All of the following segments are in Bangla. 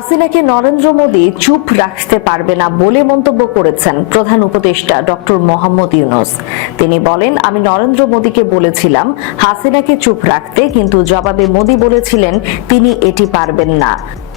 হাসিনাকে নরেন্দ্র মোদী চুপ রাখতে পারবে না বলে মন্তব্য করেছেন প্রধান উপদেষ্টা ডক্টর মোহাম্মদ ইউনুস। তিনি বলেন, আমি নরেন্দ্র মোদীকে বলেছিলাম, হাসিনাকে চুপ রাখতে, কিন্তু জবাবে মোদী বলেছিলেন, তিনি এটি পারবেন না।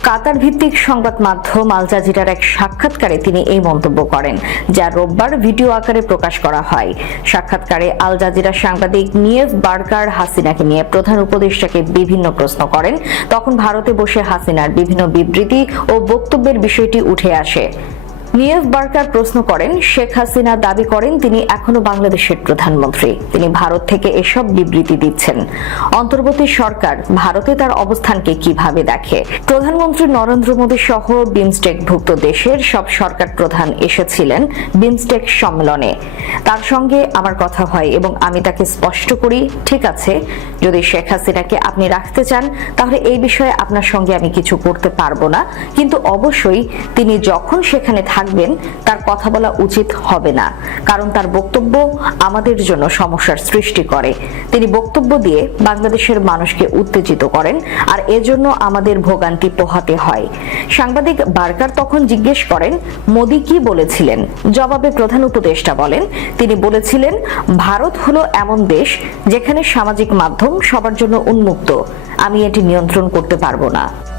কাতার ভিত্তিক সংবাদ মাধ্যম আল জাজিরার এক সাক্ষাৎকারে তিনি এই মন্তব্য করেন, যা রোববার ভিডিও আকারে প্রকাশ করা হয়। সাক্ষাৎকারে আল জাজিরা সাংবাদিক নিয়েফ বার্কার হাসিনাকে নিয়ে প্রধান উপদেষ্টাকে বিভিন্ন প্রশ্ন করেন। তখন ভারতে বসে হাসিনার বিভিন্ন বিবৃতি ও বক্তব্যের বিষয়টি উঠে আসে। নিয়েভ বার্কার প্রশ্ন করেন, শেখ হাসিনা দাবি করেন তিনি এখনও বাংলাদেশের প্রধানমন্ত্রী। তিনি ভারত থেকে এসব বিবৃতি দিচ্ছেন। অন্তর্বর্তী সরকার ভারতে তার অবস্থানকে কীভাবে দেখে? প্রধানমন্ত্রী নরেন্দ্র মোদী সহ বিমস্টেকভুক্ত দেশের সব সরকার প্রধান এসেছিলেন বিমস্টেক সম্মেলনে। তার সঙ্গে আমার কথা হয় এবং আমি তাকে স্পষ্ট করি, ঠিক আছে? যদি শেখ হাসিনাকে আপনি রাখতে চান, তাহলে এই বিষয়ে আপনার সঙ্গে আমি কিছু করতে পারব না। কিন্তু অবশ্যই তিনি যখন সেখানে থাকবেন, তার কথা বলা উচিত হবে না। কারণ তার বক্তব্য আমাদের জন্য সমস্যার সৃষ্টি করে। তিনি বক্তব্য দিয়ে বাংলাদেশের মানুষকে উত্তেজিত করেন আর এজন্য আমাদের ভোগান্তি পোহাতে হয়। সাংবাদিক বার্কার তখন জিজ্ঞেস করেন, মোদী কি বলেছিলেন? জবাবে প্রধান উপদেষ্টা বলেন, তিনি বলেছিলেন, ভারত হলো এমন দেশ যেখানে সামাজিক মাধ্যম সবার জন্য উন্মুক্ত। আমি এটি নিয়ন্ত্রণ করতে পারব না।